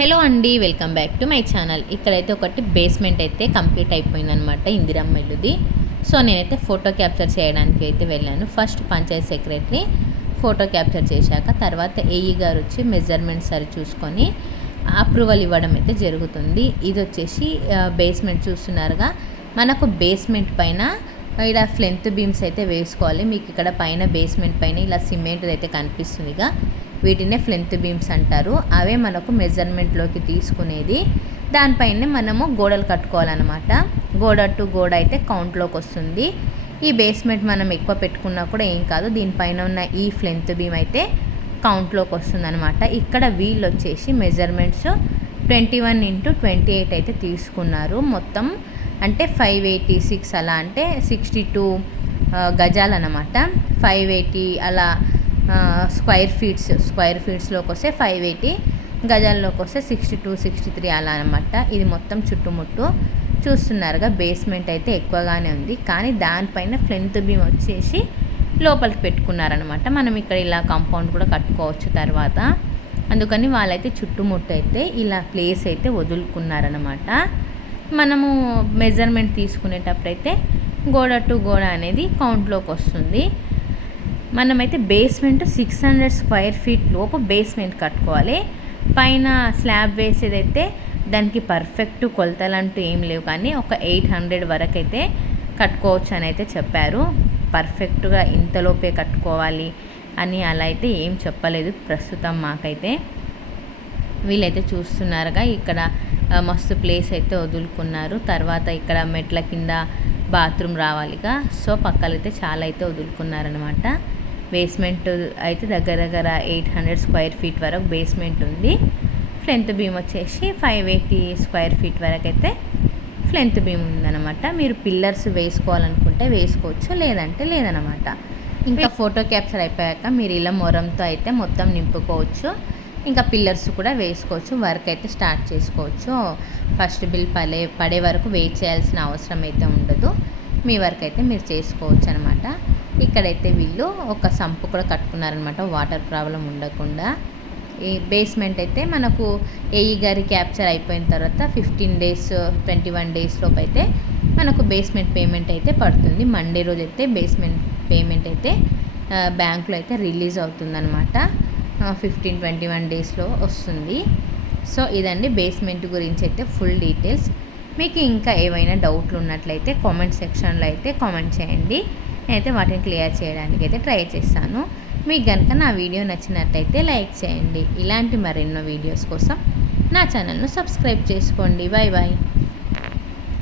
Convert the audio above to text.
Hello అండి, welcome back to my channel. ఇక్కడైతే ఒకటి బేస్మెంట్ అయితే కంప్లీట్ అయిపోయిందనమాట, ఇందిరమ్మ ఇల్లుది. సో నేనైతే ఫోటో క్యాప్చర్ చేయడానికి అయితే వెళ్ళాను. First Panchayat secretary photo capture చేశాక తర్వాత ఏఈ గారు వచ్చి మెజర్మెంట్స్ సరి చూసుకొని అప్రూవల్ ఇవ్వడం అయితే జరుగుతుంది. ఇది వచ్చేసి బేస్మెంట్ చూస్తున్నారుగా, మనకు బేస్మెంట్ పైన ఇలా ఫ్లెంత్ బీమ్స్ అయితే వేసుకోవాలి. మీకు ఇక్కడ పైన బేస్మెంట్ పైన ఇలా సిమెంట్ అయితే కనిపిస్తుందిగా, వీటినే ఫ్లెంత్ బీమ్స్ అంటారు. అవే మనకు మెజర్మెంట్లోకి తీసుకునేది. దానిపైనే మనము గోడలు కట్టుకోవాలన్నమాట. గోడ టు గోడ అయితే కౌంట్లోకి వస్తుంది. ఈ బేస్మెంట్ మనం ఎక్కువ పెట్టుకున్నా కూడా ఏం కాదు, దీనిపైన ఉన్న ఈ ఫ్లెంత్ బీమ్ అయితే కౌంట్లోకి వస్తుందన్నమాట. ఇక్కడ వీళ్ళు వచ్చేసి మెజర్మెంట్స్ 21x28 అయితే తీసుకున్నారు. మొత్తం అంటే 586 అలా, అంటే 62 గజాలన్నమాట. 580 అలా స్క్వైర్ ఫీట్స్లోకి వస్తే 580, గజాల్లోకి వస్తే 62, 63 అలా అనమాట. ఇది మొత్తం చుట్టుముట్టు చూస్తున్నారుగా, బేస్మెంట్ అయితే ఎక్కువగానే ఉంది. కానీ దానిపైన ఫ్లెంత్ బీమ్ వచ్చేసి లోపలికి పెట్టుకున్నారనమాట. మనం ఇక్కడ ఇలా కాంపౌండ్ కూడా కట్టుకోవచ్చు తర్వాత. అందుకని వాళ్ళైతే చుట్టుముట్టు అయితే ఇలా ప్లేస్ అయితే వదులుకున్నారనమాట. మనము మెజర్మెంట్ తీసుకునేటప్పుడైతే గోడ టు గోడ అనేది కౌంట్లోకి వస్తుంది. మనమైతే బేస్మెంట్ 600 స్క్వైర్ ఫీట్ లోపు బేస్మెంట్ కట్టుకోవాలి. పైన స్లాబ్ వేసేదైతే దానికి పర్ఫెక్ట్ కొలతలంటూ ఏం లేవు, కానీ ఒక 800 వరకు అయితే కట్టుకోవచ్చు అని అయితే చెప్పారు. పర్ఫెక్ట్గా ఇంతలోపే కట్టుకోవాలి అని అలా అయితే ఏం చెప్పలేదు ప్రస్తుతం మాకైతే. వీళ్ళైతే చూస్తున్నారుగా, ఇక్కడ మస్తు ప్లేస్ అయితే వదులుకున్నారు. తర్వాత ఇక్కడ మెట్ల కింద బాత్రూమ్ రావాలిగా, సో పక్కలైతే చాలా అయితే వదులుకున్నారనమాట. బేస్మెంట్ అయితే దగ్గర 800 స్క్వైర్ ఫీట్ వరకు బేస్మెంట్ ఉంది. ఫ్లెంత్ బీమ్ వచ్చేసి 580 స్క్వైర్ ఫీట్ వరకు అయితే ఫ్లెంత్ బీమ్ ఉందన్నమాట. మీరు పిల్లర్స్ వేసుకోవాలనుకుంటే వేసుకోవచ్చు, లేదంటే లేదనమాట. ఇంకా ఫోటో క్యాప్చర్ అయిపోయాక మీరు ఇలా మొరంతో అయితే మొత్తం నింపుకోవచ్చు. ఇంకా పిల్లర్స్ కూడా వేసుకోవచ్చు. వర్క్ అయితే స్టార్ట్ చేసుకోవచ్చు. ఫస్ట్ బిల్ పడే వరకు వెయిట్ చేయాల్సిన అవసరం అయితే ఉండదు. మీ వర్క్ అయితే మీరు చేసుకోవచ్చు అనమాట. ఇక్కడైతే వీళ్ళు ఒక సంపు కూడా కట్టుకున్నారనమాట, వాటర్ ప్రాబ్లం ఉండకుండా. ఈ బేస్మెంట్ అయితే మనకు ఏఈ గారి క్యాప్చర్ అయిపోయిన తర్వాత 15 days 21 days లోపు అయితే మనకు బేస్మెంట్ పేమెంట్ అయితే పడుతుంది. మండే రోజు అయితే బేస్మెంట్ పేమెంట్ అయితే బ్యాంకులో అయితే రిలీజ్ అవుతుందన్నమాట. 15-21 daysలో వస్తుంది. సో ఇదండి బేస్మెంట్ గురించి అయితే ఫుల్ డీటెయిల్స్. మీకు ఇంకా ఏవైనా డౌట్లు ఉన్నట్లయితే కామెంట్ సెక్షన్లో అయితే కామెంట్ చేయండి. నేనైతే వాటిని క్లియర్ చేయడానికి అయితే ట్రై చేస్తాను. మీకు కనుక నా వీడియో నచ్చినట్లయితే లైక్ చేయండి. ఇలాంటి మరెన్నో వీడియోస్ కోసం నా ఛానల్ను సబ్స్క్రైబ్ చేసుకోండి. Bye bye.